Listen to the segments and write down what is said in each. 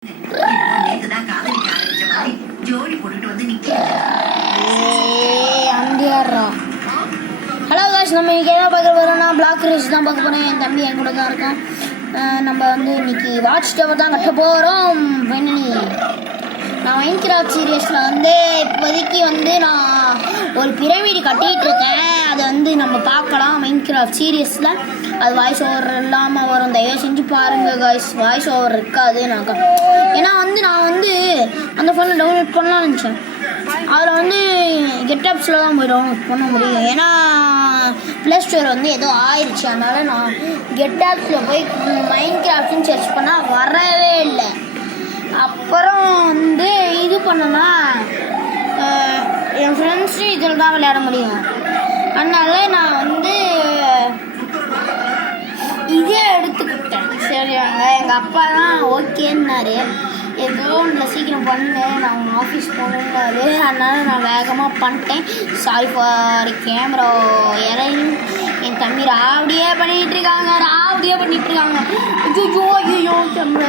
Hello cash, நம்ம இன்றைக்கி என்ன பார்க்க போகிறோம்னா பிளாக் ரேஸ் தான் பார்க்க போகிறோம். என் தம்பி என் கூட தான் இருக்கான். நம்ம வந்து இன்றைக்கி வாட்ச் டவர் தான் கட்ட போகிறோம். ஃபைனலி நான் மைன்கிராஃப்ட் சீரியஸில் வந்து இப்போதைக்கு வந்து நான் ஒரு பிரமிடு கட்டிகிட்டு இருக்கேன். அதை வந்து நம்ம பார்க்கலாம் மைன்கிராஃப்ட் சீரியஸில். அது வாய்ஸ் ஓவர் இல்லாமல் வரும். தயவு செஞ்சு பாருங்கள் காய்ஸ், வாய்ஸ் ஓவர் இருக்காது. ஏன்னா வந்து நான் வந்து அந்த ஃபோனில் டவுன்லோட் பண்ணலாம்னு நினச்சேன். அதில் வந்து கெட்டப்ஸில் தான் போய் டவுன்லோட் பண்ண முடியும். ஏன்னா ப்ளே ஸ்டோர் வந்து ஏதோ ஆயிடுச்சு. அதனால் நான் கெட்டப்ஸில் போய் மைன்கிராஃப்ட்னு சர்ச் பண்ணால் வரவே இல்லை. அப்புறம் வந்து இது பண்ணனா என் ஃப்ரெண்ட்ஸும் இதில் தான் விளையாட முடியும். அதனால நான் வந்து இதே எடுத்துக்கிட்டேன். சரியாங்க, எங்கள் அப்பா தான் ஓகேன்னாரு. ஏதோ ஒன்றில் சீக்கிரம் பண்ணு, நான் உன் ஆஃபீஸ் போகணுன்னாரு. அதனால் நான் வேகமாக பண்ணிட்டேன். சாரி ஃபார் கேமரா இறங்கி என் தம்பி ராவடியே பண்ணிகிட்ருக்காங்க. ஐயோ கேமரா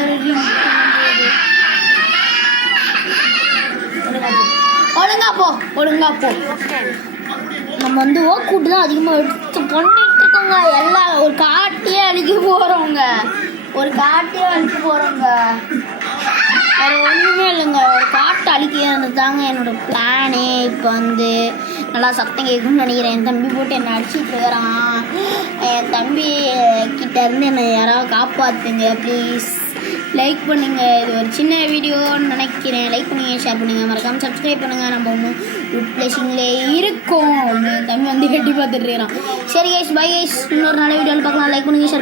ஒழுங்கா போ. நம்ம வந்து ஓக்கூட்டு தான் அதிகமாக எடுத்து பண்ணிட்டு இருக்கோங்க. எல்லாம் ஒரு காட்டையே அழிக்க போகிறோங்க. வேறு ஒன்றுமே இல்லைங்க. ஒரு காட்டை அழிக்கிறது தாங்க என்னோடய பிளானே. இப்போ வந்து நல்லா சத்தம் கேட்கும்னு நினைக்கிறேன். என் தம்பி போட்டு என்னை அடிச்சிட்டு இருக்கிறான். என் தம்பி கிட்டேருந்து என்னை யாராவது காப்பாற்றுங்க ப்ளீஸ். லைக் பண்ணுங்கள். இது ஒரு சின்ன வீடியோன்னு நினைக்கிறேன். லைக் பண்ணுங்கள், ஷேர் பண்ணுங்கள், மறக்காமல் சப்ஸ்கிரைப் பண்ணுங்கள். நம்ம ஒன்றும் குட் பிளேசிங்லேயே இருக்கோம். என் தம்பி வந்து கட்டி பார்த்துட்டு இருக்கிறான். சரி கைஸ், பை கைஸ். இன்னொரு நல்ல வீடியோவில் பார்க்கலாம். லைக் பண்ணுங்கள், ஷேர்